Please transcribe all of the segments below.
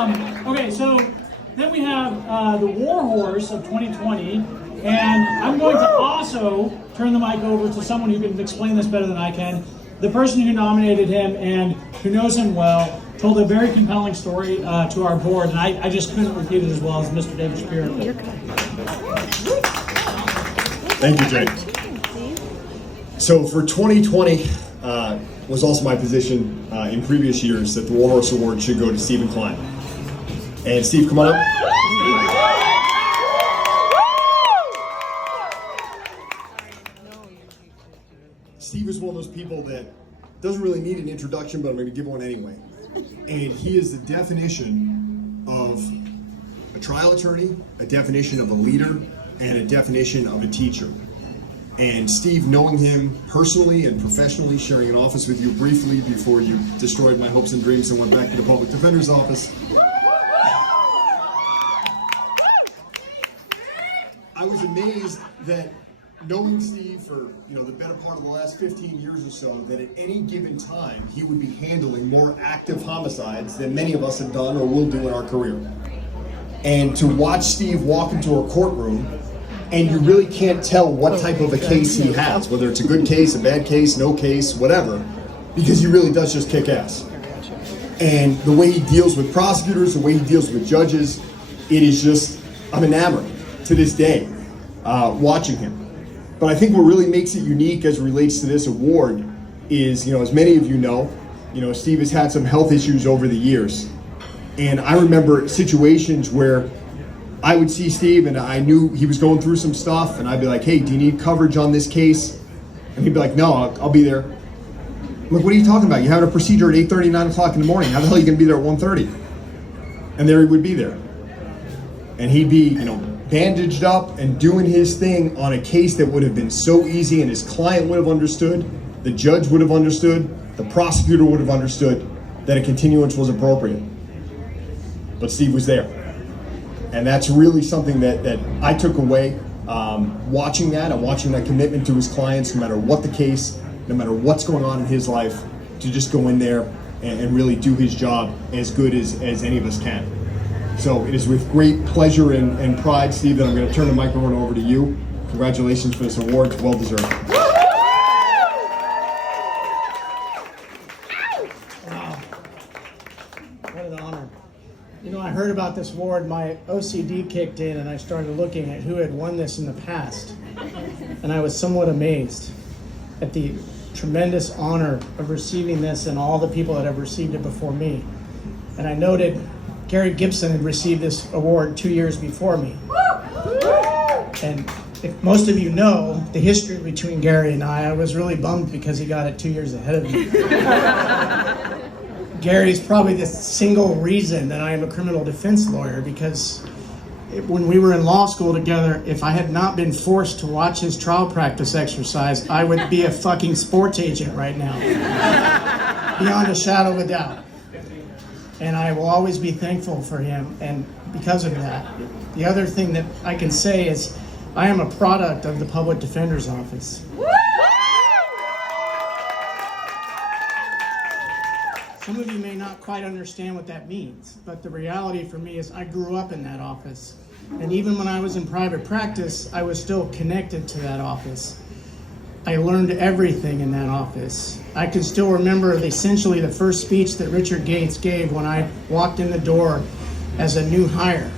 Okay, so then we have the War Horse of 2020, and I'm going to also turn the mic over to someone who can explain this better than I can. The person who nominated him and who knows him well told a very compelling story to our board, and I just couldn't repeat it as well as Mr. David Shapiro. Thank you, Jake. So for 2020, was also my position in previous years that the War Horse Award should go to Stephen Klein. And Steve, come on up. Steve is one of those people that doesn't really need an introduction, but I'm going to give one anyway. And he is the definition of a trial attorney, a definition of a leader, and a definition of a teacher. And Steve, knowing him personally and professionally, sharing an office with you briefly before you destroyed my hopes and dreams and went back to the public defender's office, I was amazed that knowing Steve for the better part of the last 15 years or so, that at any given time he would be handling more active homicides than many of us have done or will do in our career. And to watch Steve walk into a courtroom and you really can't tell what type of a case he has, whether it's a good case, a bad case, no case, whatever, because he really does just kick ass. And the way he deals with prosecutors, the way he deals with judges, it is just, I'm enamored to this day watching him. But I think what really makes it unique as it relates to this award is, as many of you know, Steve has had some health issues over the years. And I remember situations where I would see Steve and I knew he was going through some stuff, and I'd be like, hey, do you need coverage on this case? And he'd be like, no, I'll be there. I'm like, what are you talking about? You're having a procedure at 8:30, 9 o'clock in the morning. How the hell are you going to be there at 1:30? And there he would be there. And he'd be, bandaged up and doing his thing on a case that would have been so easy, and his client would have understood, the judge would have understood, the prosecutor would have understood that a continuance was appropriate. But Steve was there. And that's really something that I took away watching that and watching that commitment to his clients, no matter what the case, no matter what's going on in his life, to just go in there and really do his job as good as any of us can. So it is with great pleasure and pride, Steve, that I'm going to turn the microphone over to you. Congratulations for this award. It's well deserved. Wow. What an honor. I heard about this award, my OCD kicked in, and I started looking at who had won this in the past. And I was somewhat amazed at the tremendous honor of receiving this and all the people that have received it before me. And I noted Gary Gibson had received this award 2 years before me. And if most of you know the history between Gary and I was really bummed because he got it 2 years ahead of me. Gary's probably the single reason that I am a criminal defense lawyer, because when we were in law school together, if I had not been forced to watch his trial practice exercise, I would be a fucking sports agent right now. Beyond a shadow of a doubt. And I will always be thankful for him, and because of that. The other thing that I can say is I am a product of the Public Defender's Office. Some of you may not quite understand what that means, but the reality for me is I grew up in that office. And even when I was in private practice, I was still connected to that office. I learned everything in that office. I can still remember essentially the first speech that Richard Gates gave when I walked in the door as a new hire.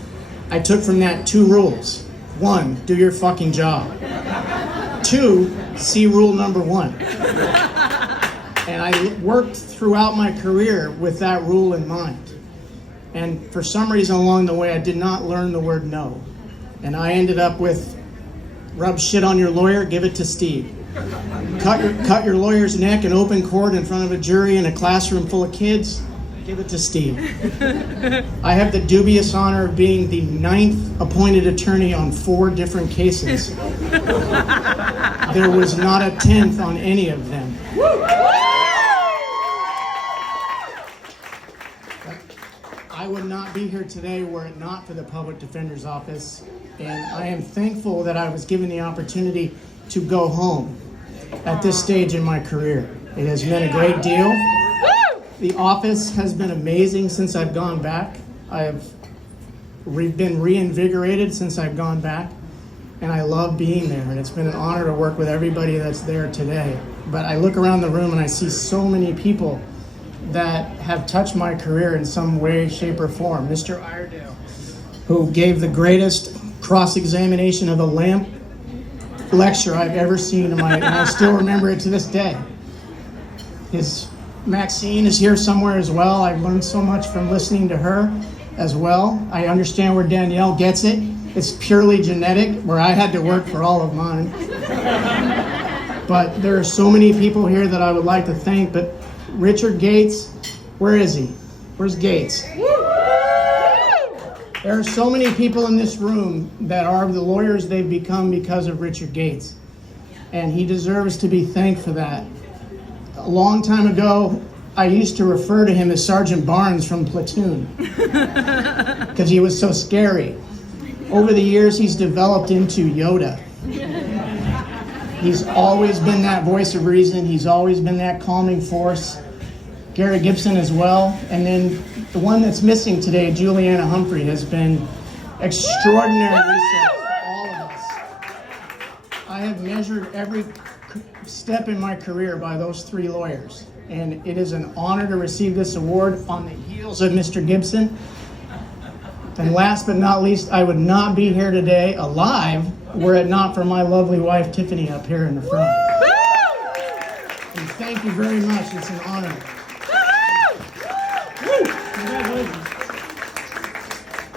I took from that 2 rules. 1, do your fucking job. 2, see rule number 1. And I worked throughout my career with that rule in mind. And for some reason along the way, I did not learn the word no. And I ended up with, rub shit on your lawyer, give it to Steve. Cut your lawyer's neck in open court in front of a jury in a classroom full of kids, give it to Steve. I have the dubious honor of being the 9th appointed attorney on 4 different cases. There was not a 10th on any of them. I would not be here today were it not for the Public Defender's Office, and I am thankful that I was given the opportunity to go home at this stage in my career. It has meant a great deal. The office has been amazing since I've gone back. been reinvigorated since I've gone back, and I love being there, and it's been an honor to work with everybody that's there today. But I look around the room and I see so many people that have touched my career in some way, shape, or form. Mr. Iredale, who gave the greatest cross-examination of the lamp lecture I've ever seen and I still remember it to this day. Maxine is here somewhere as well. I've learned so much from listening to her as well. I understand where Danielle gets it. It's purely genetic, where I had to work for all of mine. But there are so many people here that I would like to thank. But Richard Gates, where is he? Where's Gates? There are so many people in this room that are the lawyers they've become because of Richard Gates. And he deserves to be thanked for that. A long time ago, I used to refer to him as Sergeant Barnes from Platoon because he was so scary. Over the years, he's developed into Yoda. He's always been that voice of reason. He's always been that calming force. Gary Gibson as well. And then the one that's missing today, Juliana Humphrey, has been extraordinary resource for all of us. I have measured every step in my career by those three lawyers. And it is an honor to receive this award on the heels of Mr. Gibson. And last but not least, I would not be here today alive were it not for my lovely wife, Tiffany, up here in the front. And thank you very much. It's an honor.